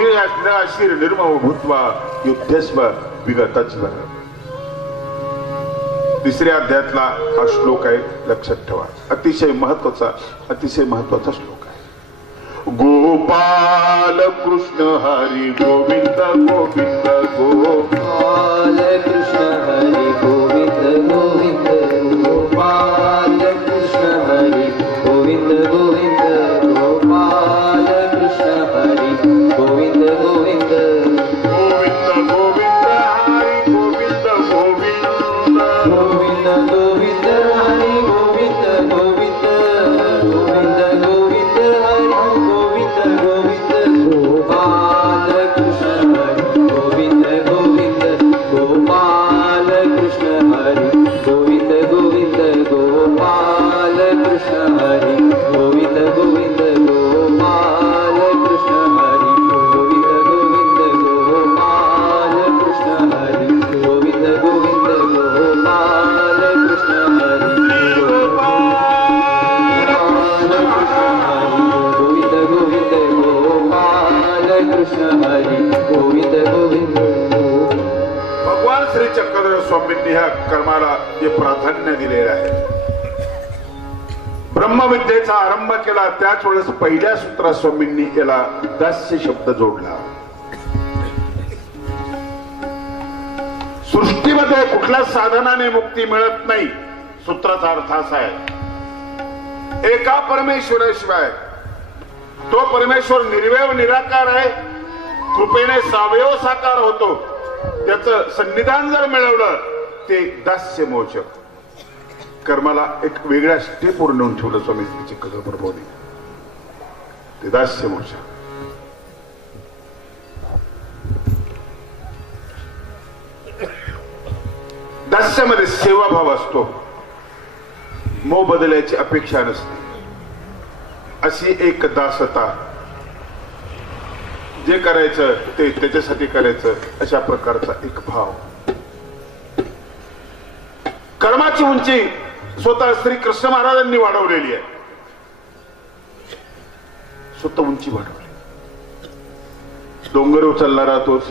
निराशीर निर्मम भूत्वा युद्धस्व विगतस्व तिसऱ्या अध्यायातला हा श्लोक आहे लक्षात ठेवा. अतिशय महत्त्वाचा अतिशय महत्त्वाचा श्लोक आहे. गोपाल कृष्ण हरी गोविंद गोविंद गोपाल ब्रह्मविद्येचा आरंभ केला त्याच वेळेस पहिल्या सूत्रात स्वामींनी केला दास्य शब्द जोडला. सृष्टीमध्ये कुठल्या साधनाने मुक्ती मिळत नाही सूत्राचा अर्थ असा आहे. एका परमेश्वराशिवाय तो परमेश्वर निर्वेव निराकार आहे कृपेने सावयव साकार होतो. त्याचं संविधान जर मिळवलं ते दास्य मोचक कर्माला एक वेगळ्या स्टेपवर नेऊन ठेवलं स्वामी श्री कथा प्रभोनी ते दास्य मोर्चा. दास्यामध्ये सेवाभाव असतो. मो बदलायची अपेक्षा नसते. अशी एक दासता. जे करायचं ते त्याच्यासाठी करायचं अशा प्रकारचा एक भाव. कर्माची उंची स्वतः श्री कृष्ण महाराजांनी वाढवलेली आहे. स्वतः उंची वाढवली. डोंगर उचलणारा तोच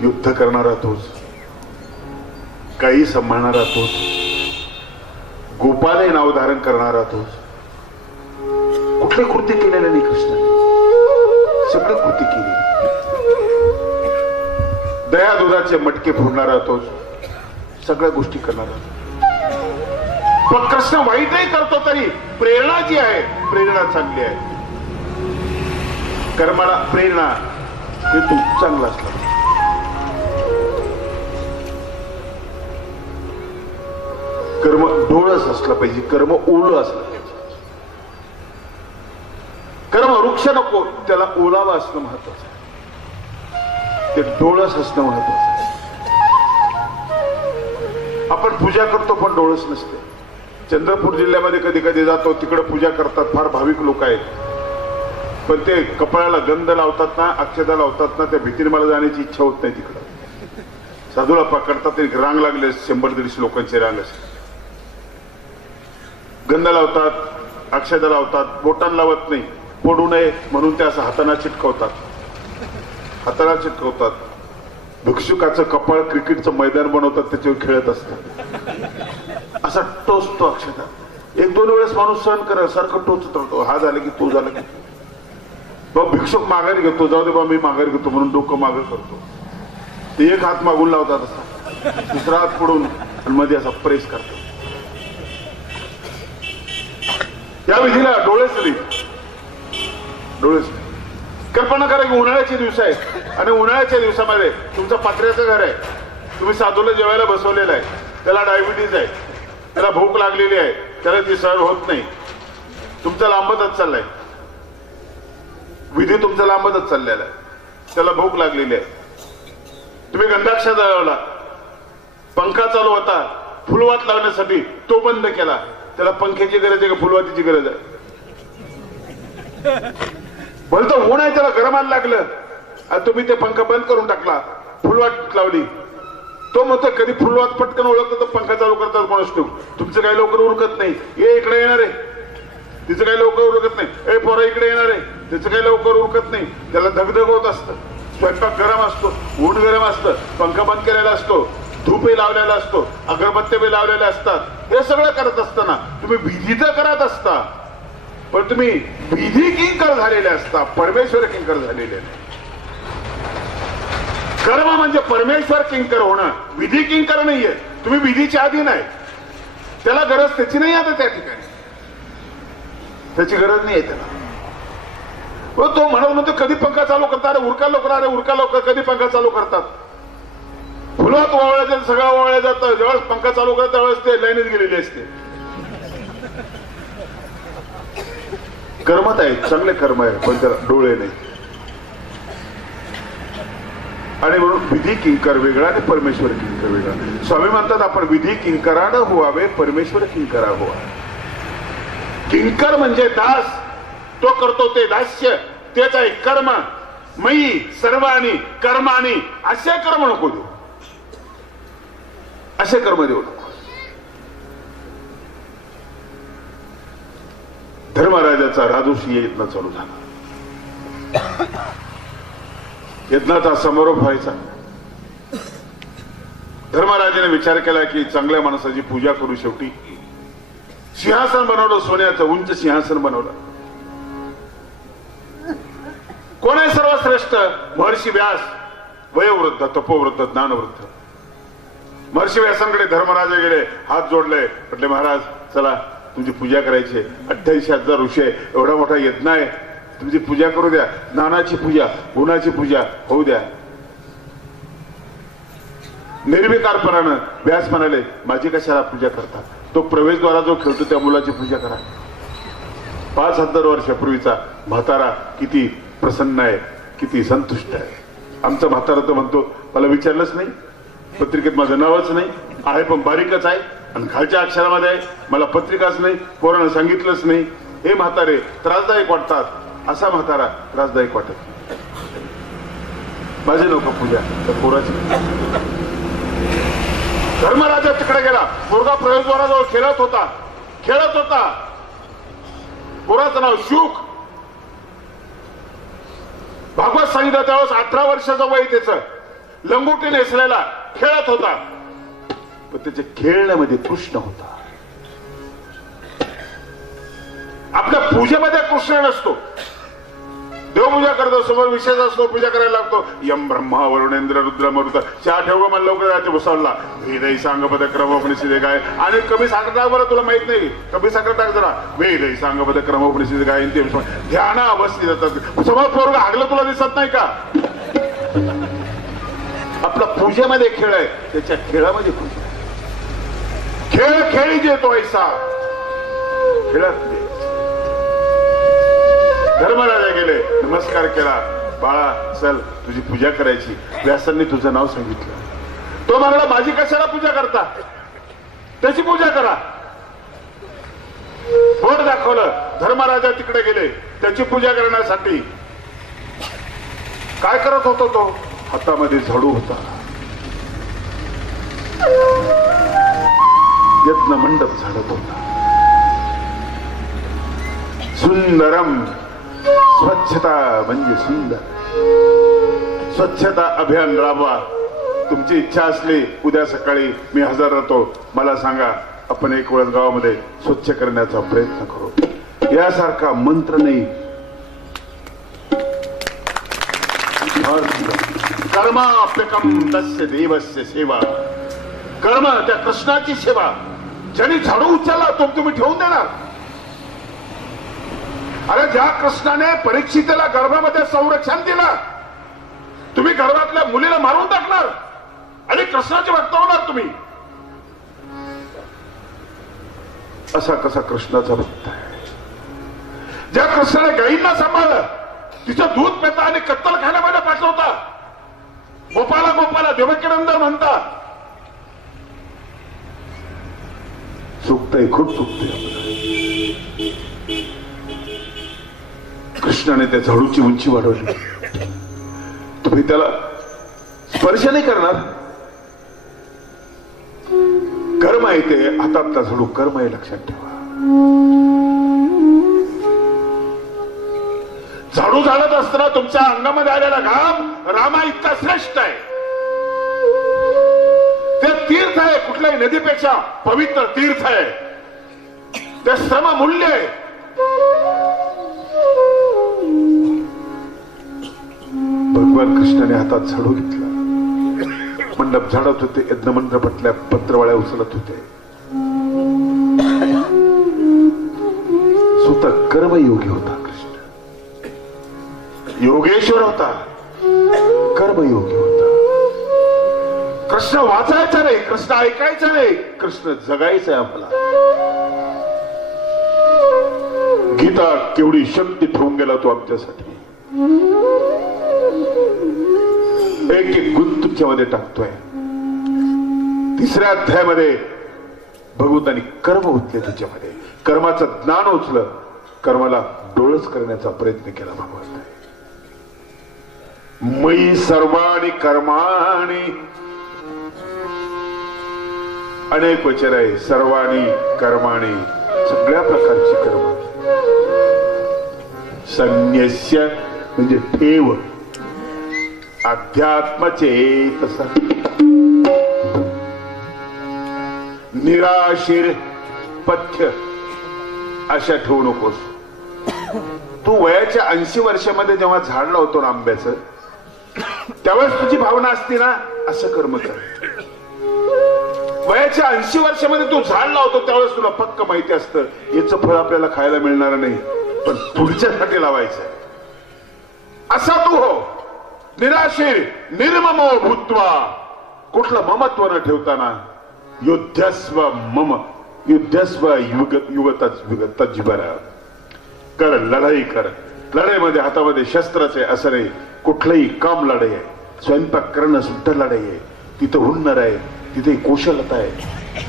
युद्ध करणारा तोच काही सांभाळणारा तोच गोपाले नाव धारण करणारा तोच. कुठले कृती केलेलं नाही कृष्ण सगळी कृती केली दया दुधाचे मटके फोडणारा तोच सगळ्या गोष्टी करणारा तो. कृष्ण वाईटही करतो तरी प्रेरणा जी आहे प्रेरणा चांगली आहे. कर्माला प्रेरणा हे तू चांगला असला. कर्म डोळस असलं पाहिजे कर्म ओलं असलं पाहिजे. कर्म वृक्ष नको त्याला ओलावा असणं महत्वाचं आहे. ते डोळस असणं महत्वाचं आहे. आपण पूजा करतो पण डोळस नसते. चंद्रपूर जिल्ह्यामध्ये कधी कधी जातो तिकडे पूजा करतात फार भाविक लोक आहेत. पण ते कपाळाला गंध लावतात ना अक्षता लावतात ना त्या भीतीने मला जाण्याची इच्छा होत नाही तिकडं. साधूला पकडतात एक रांग लागले शंभर दीडशे लोकांची रांग असते गंध लावतात अक्षदा लावतात बोटांना लावत नाही. पडू नये म्हणून ते असं हाताना चिटकवतात. हाताला चिटकवतात. भिक्षुकाचं कपाळ क्रिकेटचं मैदान बनवतात त्याच्यावर खेळत असतात. असा टोचतो अक्षता एक दोन वेळेस माणूस सहन करा सारखं टोचत राहतो हा झालं की तो झाला की बाबा भिक्षुक माघारी घेतो जाऊ दे बाबा मी माघारी घेतो म्हणून डोकं मागे करतो. ते एक हात मागून लावतात असा. दुसरा हात पडून आणि मध्ये असा प्रेस करतो या विधीला डोळेच नाही. डोळेच कल्पना करा की उन्हाळ्याचे दिवस आहेत. आणि उन्हाळ्याच्या दिवसामध्ये तुमचं पात्र्याचं घर आहे. तुम्ही साधूला जेवायला बसवलेलं आहे. त्याला डायबिटीज आहे. त्याला भूक लागलेली आहे. त्याला ती सहन होत नाही. तुमचा लांबतच चाललाय. विधी तुमचा लांबतच चाललेला आहे. त्याला भूक लागलेली आहे. तुम्ही गंधाक्ष जळवला. पंखा चालू होता. फुलवात लावण्यासाठी तो बंद केला. त्याला पंख्याची गरज आहे का फुलवातीची गरज आहे? भलतं ऊन आहे त्याला गरमान लागलं. आणि तुम्ही ते पंखा बंद करून टाकला. फुलवाट लावली. तो म्हणतो कधी फुलवात पटकन ओळखतो तर पंखा चालू करतात कोणास ठेवू तुमचं काही लवकर उरकत नाही. ये इकडे येणार आहे. तिचं काही लवकर उरकत नाही. ए पोरा इकडे येणार आहे. त्याचं काही लवकर उरकत नाही. त्याला धगधग होत असतं. स्वयंपाक गरम असतो ऊन गरम असतं पंखा बंद केलेला असतो धूपही लावलेला असतो अगरबत्त्या बी लावलेल्या असतात. हे सगळं करत असताना तुम्ही विधी तर करत असता पण तुम्ही विधी किंकर झालेले असता परमेश्वर किंकर झालेले नाही. सर्व म्हणजे परमेश्वर किंकर होणं. विधी किंकर नाहीये. तुम्ही विधीच्या आधी नाही. त्याला गरज त्याची नाही आता त्या ठिकाणी. त्याची गरज नाही आहे त्याला हो, तो म्हणत म्हणतो कधी पंखा चालू करतात अरे उरका लवकर अरे उरका लवकर. कधी पंखा चालू करतात? फुलात ओवळ्या सगळं ओवळल्या जातं. ज्यावेळेस पंखा चालू करतात त्यावेळेस ते लाईनीत गेलेली असते. कर्मत आहे चांगले कर्म आहे पण त्याला डोळे नाही आणि म्हणून विधी किंकर वेगळा आणि परमेश्वर किंकर वेगळा. स्वामी म्हणतात आपण विधी किंकरानं व्हावे परमेश्वर किंकरा हुवा किंकर म्हणजे दास. तो करतो ते दास्य. तेच आहे कर्म. मयी सर्वानी कर्मानी असे कर्म नको देऊ. असे कर्म देऊ नको. धर्मराजाचा राजोशी येत चालू झाला. यज्ञाचा समारोप व्हायचा. धर्मराजाने विचार केला की चांगल्या माणसाची पूजा करू शेवटी. सिंहासन बनवलं सोन्याचं उंच सिंहासन बनवलं. कोण आहे सर्वश्रेष्ठ? महर्षी व्यास वयोवृद्ध तपोवृद्ध ज्ञानवृद्ध. महर्षी व्यासांकडे धर्मराजे गेले हात जोडले म्हटले महाराज चला तुमची पूजा करायची अठ्ठ्याऐंशी हजार ऋषी आहे. एवढा मोठा यज्ञ आहे. तुमची पूजा करू द्या. ज्ञानाची पूजा गुणाची पूजा होऊ द्या. निर्विकारपणानं व्यास म्हणाले माझी कशाला पूजा करता? तो प्रवेशद्वारा जो खेळतो त्या मुलाची पूजा करा. पाच हजार वर्षापूर्वीचा म्हातारा किती प्रसन्न आहे किती संतुष्ट आहे. आमचा म्हातारा तर म्हणतो मला विचारलंच नाही. पत्रिकेत माझं नावच नाही. आहे पण बारीकच आहे आणि खालच्या अक्षरामध्ये आहे. मला पत्रिकाच नाही पोरानं सांगितलंच नाही. हे म्हातारे त्रासदायक वाटतात. असा म्हातारा त्रासदायक वाटत. माझे लोक पूजा तर पोराची. धर्मराजा तिकडे गेला. मुलगा प्रवेशद्वाराजवळ खेळत होता. खेळत होता. पोराचं नाव शुक. भागवत सांगितलं त्यावेळेस अठरा वर्षाचं वय त्याचं. लंगोटी नेसलेला खेळत होता. पण त्याच्या खेळण्यामध्ये कृष्ण होता. आपल्या पूजेमध्ये कृष्ण नसतो. देवपूजा करतो समोर विशेष असतो पूजा करायला लागतो. यम ब्रह्मा वरुणेंद्र रुद्र मरुत चहा ठेव मला लवकर जायचं बसवला. वेदही सांग पद क्रमोपनिषद काय? आणि कमी साखर टाक बरं तुला माहीत नाही. कमी साखर टाक जरा. वेदही सांग पद क्रमोपनिषद काय? ते ध्यान अवस्थित येतात. समोर पोरग हागलं तुला दिसत नाही का? आपला पूजेमध्ये खेळ आहे. त्याच्या खेळामध्ये पूजा. खेळ खेळी जेतो ऐसा. खेळत नाही. धर्मराजा गेले. नमस्कार केला. बाळा चल तुझी पूजा करायची. व्यासांनी तुझं नाव सांगितलं. तो म्हणाला माझी कशाला पूजा करता? त्याची पूजा करा. बोट दाखवलं. धर्मराजा तिकडे गेले. त्याची पूजा करण्यासाठी. काय करत होतो तो? हातामध्ये झाडू होता. यत्न मंडप झाडत होता. सुंदरम स्वच्छता म्हणजे सुंदर. स्वच्छता अभियान राबवा. तुमची इच्छा असली उद्या सकाळी मी हजर राहतो. मला सांगा आपण एक वेळ गावामध्ये स्वच्छ करण्याचा प्रयत्न करू. यासारखा मंत्र नाही. कर्माप्यकम तस्य देवस्य सेवा. कर्म त्या कृष्णाची सेवा. ज्यांनी झाडू उचलला तो तुम्ही ठेवून देणार. अरे ज्या कृष्णाने परीक्षितेला गर्भामध्ये संरक्षण दिलं तुम्ही गर्भातल्या मुलीला मारून टाकणार आणि कृष्णाचे भक्त होणार तुम्ही. असा कसा कृष्णाचा भक्त आहे. ज्या कृष्णाने गाईंना सांभाळलं तिचं दूध पेता आणि कत्तल खाण्यामध्ये पाठवता. गोपाला गोपाला देवकीनंदन म्हणता चुकतंय खूप चुकतंय कृष्णाने त्या झाडूची उंची वाढवली. तुम्ही त्याला स्पर्श नाही करणार. कर्म आहे ते हातातला झाडू कर्म आहे लक्षात ठेवा. झाडू झाडत असताना तुमच्या अंगामध्ये आलेला घाम रामा इतका श्रेष्ठ आहे. ते तीर्थ आहे कुठल्याही नदीपेक्षा पवित्र तीर्थ आहे. ते श्रम मूल्य आहे. भगवान कृष्णाने हातात झाडू घेतला. मंडप झाडत होते यज्ञ मंडपतल्या पत्रवाळ्या उचलत होते. स्वतः कर्मयोगी होता कृष्ण. योगेश्वर होता. कर्मयोगी होता. कृष्ण वाचायचा नाही कृष्ण ऐकायचा नाही कृष्ण जगायचंय आम्हाला. गीता केवढी शक्ती ठेवून गेला तो आमच्यासाठी. एक एक गुण तुमच्यामध्ये टाकतोय तिसऱ्या अध्यायामध्ये भगवंतानी कर्म उचले त्याच्यामध्ये कर्माचं ज्ञान उचलं कर्माला डोळस करण्याचा प्रयत्न केला भगवंताने मयी सर्वाणी कर्माणी अनेक वचन आहे सर्वाणी कर्माणी सगळ्या प्रकारची कर्म संन्यस्य म्हणजे ठेव अध्यात्मचेतस. निराशीर पथ्य अशा ठेवू नकोस तू वयाच्या ऐंशी वर्षामध्ये जेव्हा झाड लावतो ना आंब्याचं त्यावेळेस तुझी भावना असते ना असं कर्म कर. वयाच्या ऐंशी वर्षामध्ये तू झाड लावतो त्यावेळेस तुला पक्क माहिती असतं याचं फळ आपल्याला खायला मिळणार नाही पण पुढच्यासाठी लावायचं असा तू हो. निराशीर निर्ममो भूत्वा कुठलं ममत्व न ठेवताना युद्धस्व मम युद्धस्व युग युगतच युगतच कर लढाई कर. लढाईमध्ये हातामध्ये शस्त्राचे असं नाही कुठलंही काम लढाई आहे. स्वयंपाक करणं सुद्धा लढाई आहे. तिथं हुन्नर आहे तिथे कौशलता आहे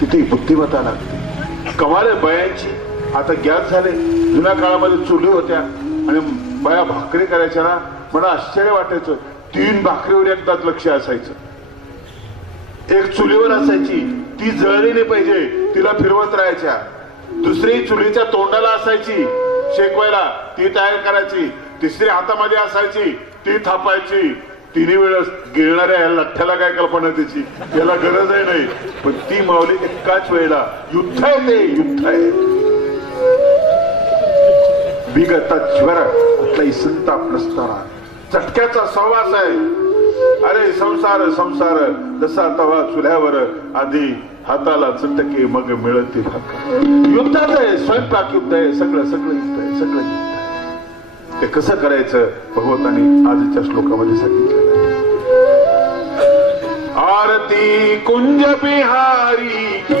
तिथे बुद्धिमत्ता लागते. कमाले बयांची आता गॅस झाले. जुन्या काळामध्ये चुली होत्या. आणि बया भाकरी करायच्या ना मला आश्चर्य वाटायचं. तीन भाकरीवर एकदाच लक्ष असायचं. एक चुलीवर असायची ती जळलेली पाहिजे तिला फिरवत राहायच्या. दुसरी चुलीच्या तोंडाला असायची शेकवायला ती तयार करायची. तिसरी हातामध्ये असायची ती थापायची. तिन्ही वेळेस गिळणाऱ्या लठ्ठ्याला काय कल्पना त्याची याला गरज आहे नाही. पण ती माऊली एकाच वेळेला युद्ध आहे ते युद्ध आहे. बिगता ज्वर कुठलाही संताप नसताना चटक्याचा सहवास आहे. अरे संसार संसार. जसा तवा चुल्यावर आधी हाताला चटके मग मिळतील भाकर युद्धाच आहे स्वयंपाक युद्ध आहे सगळं सगळं युद्ध आहे सगळं युद्ध आहे. ते कसं करायचं भगवंतानी आजच्या श्लोकामध्ये सांगितलं. आरती कुंज बिहारी की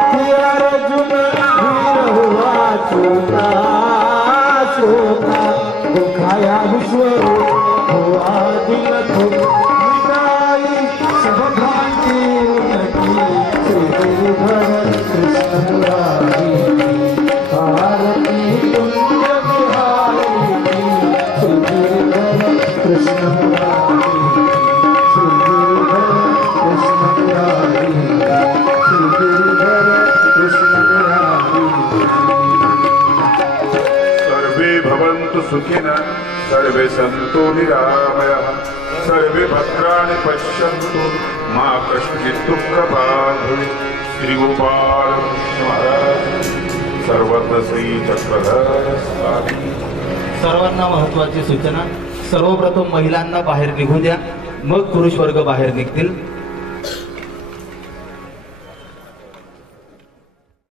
خايا و شو هو भवन्तु सुखिनः सर्वे सन्तु निरामयः सर्वे भद्राणि पश्यन्तु। मा कश्चित् दुःखबाधुरि श्रीगोपाल महाराज सर्वत्र श्रीचक्रधर सर्वांना महत्वाची सूचना सर्वप्रथम महिलांना बाहेर निघू द्या मग पुरुष वर्ग बाहेर निघतील.